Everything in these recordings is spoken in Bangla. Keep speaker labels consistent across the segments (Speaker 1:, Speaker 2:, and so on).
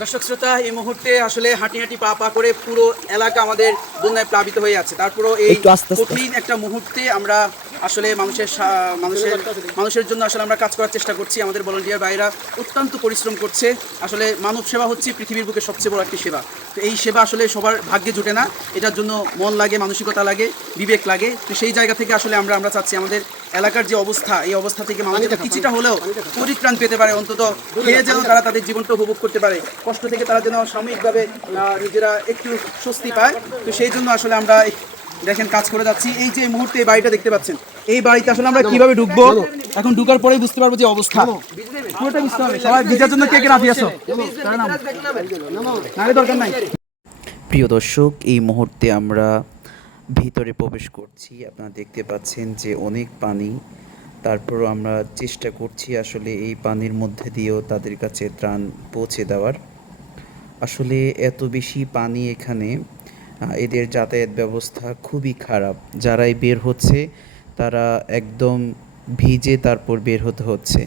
Speaker 1: দর্শক শ্রোতা এই মুহূর্তে আসলে হাঁটি হাঁটি পা পা করে পুরো এলাকা আমাদের বন্যায় প্লাবিত হয়ে আছে। তারপরও এই। কঠিন একটা মুহূর্তে আমরা আসলে মানুষের মানুষের মানুষের জন্য আসলে আমরা কাজ করার চেষ্টা করছি। আমাদের ভলান্টিয়ার ভাইরা অত্যন্ত পরিশ্রম করছে। আসলে মানব সেবা হচ্ছে পৃথিবীর বুকে সবচেয়ে বড় একটি সেবা। তো এই সেবা আসলে সবার ভাগ্যে জুটে না। এটার জন্য মন লাগে মানসিকতা লাগে বিবেক লাগে। তো সেই জায়গা থেকে আসলে আমরা আমরা চাচ্ছি আমাদের এলাকার যে অবস্থা এই অবস্থা থেকে মানুষ যেন কিছুটা হলেও পরিত্রাণ পেতে পারে অন্তত খেয়ে যেন তারা তাদের জীবনটা উপভোগ করতে পারে। কষ্ট থেকে তারা যেন সাময়িকভাবে নিজেরা একটু স্বস্তি পায়। তো সেই জন্য আসলে আমরা দেখেন কাজ করে যাচ্ছি। এই যে মুহূর্তে এই বাড়িটা দেখতে পাচ্ছেন এই বাড়িতে আসলে আমরা কীভাবে ঢুকবো? এখন ঢুকার পরেই বুঝতে পারব যে অবস্থা। পুরোটা বুঝতে হবে। সবাই ভিজার জন্য কে কে রাফি আছো? নাহলে দরকার নাই।
Speaker 2: প্রিয় দর্শক এই মুহূর্তে আমরা ভিতরে প্রবেশ করছি। আপনারা দেখতে পাচ্ছেন যে অনেক পানি। তারপরও আমরা চেষ্টা করছি আসলে এই পানির মধ্যে দিয়েও তাদের কাছে ত্রাণ পৌঁছে দেওয়ার। আসলে এত বেশি পানি এখানে এদের যাতায়াত ব্যবস্থা খুবই খারাপ। যারাই বের হচ্ছে, তারা একদম ভিজে তারপর বের হতে হচ্ছে।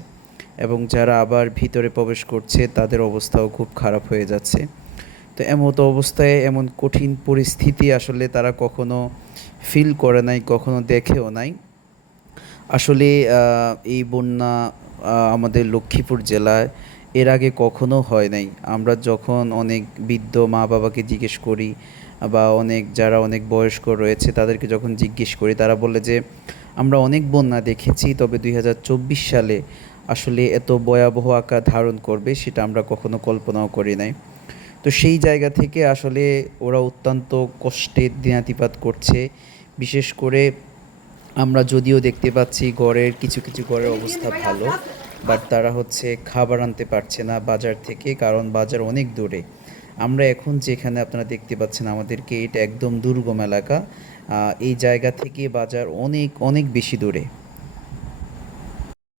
Speaker 2: এবং যারা আবার ভিতরে প্রবেশ করছে, তাদের অবস্থাও খুব খারাপ হয়ে যাচ্ছে। তো এমত অবস্থায় এমন কঠিন পরিস্থিতি আসলে তারা কখনো ফিল করে নাই, কখনো দেখেও নাই। আসলে এই বন্যা আমাদের লক্ষ্মীপুর জেলায় এর আগে কখনো হয় নাই। আমরা যখন অনেক বৃদ্ধ মা বাবাকে জিজ্ঞেস করি বা অনেক, যারা অনেক বয়স্ক রয়েছে, তাদেরকে যখন জিজ্ঞেস করি, তারা বলে যে, আমরা অনেক বন্যা দেখেছি, তবে দুই হাজার চব্বিশ সালে আসলে এত ভয়াবহ আকার ধারণ করবে, সেটা আমরা কখনো কল্পনাও করি নাই। তো সেই জায়গা থেকে আসলে ওরা অত্যন্ত কষ্টে দিনাতিপাত করছে। বিশেষ করে আমরা যদিও দেখতে পাচ্ছি গড়ের কিছু কিছু গড়ের অবস্থা ভালো, বাট তারা হচ্ছে খাবার আনতে পারছে না বাজার থেকে, কারণ বাজার অনেক দূরে। আমরা এখন যেখানে আপনারা দেখতে পাচ্ছেন আমাদেরকে এটা একদম দুর্গম এলাকা। এই জায়গা থেকে বাজার অনেক অনেক বেশি দূরে।